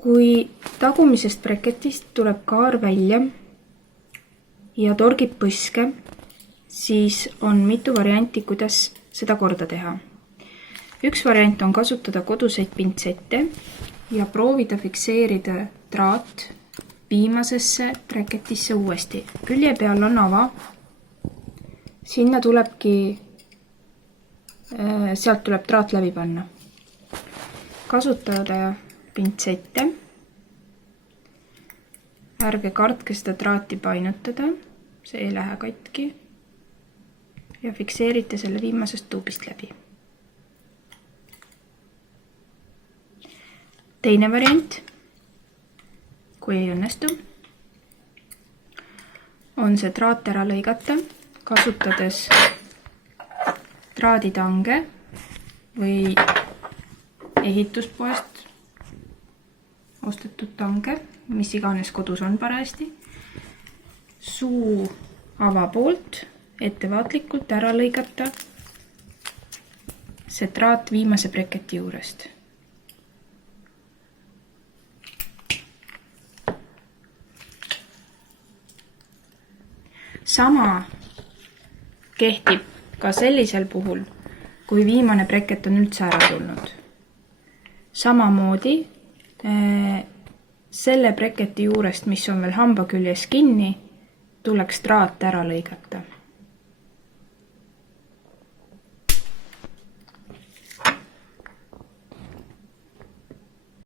Kui tagumisest breketist tuleb kaar välja ja torgib põske, siis on mitu varianti, kuidas seda korda teha. Üks variant on kasutada koduseid pintsette ja proovida fikseerida traat viimasesse breketisse uuesti. Külje peal on ava. Sinna tulebki, sealt tuleb traat läbi panna. Kasutada pintsette. Ärge kartke seda traati painutada, see ei lähe katki. Ja fikseerite selle viimasest tuubist läbi. Teine variant, kui ei õnnestu, on see traat ära lõigata, kasutades traaditange või ehituspoest ostetud tange, mis iganes kodus on parajasti. Suu ava poolt ettevaatlikult ära lõigata see traat viimase breketi juurest. Sama kehtib ka sellisel puhul, kui viimane breket on üldse ära tulnud. Samamoodi selle breketi juurest, mis on veel hamba küljes kinni, tuleks traat ära lõigata.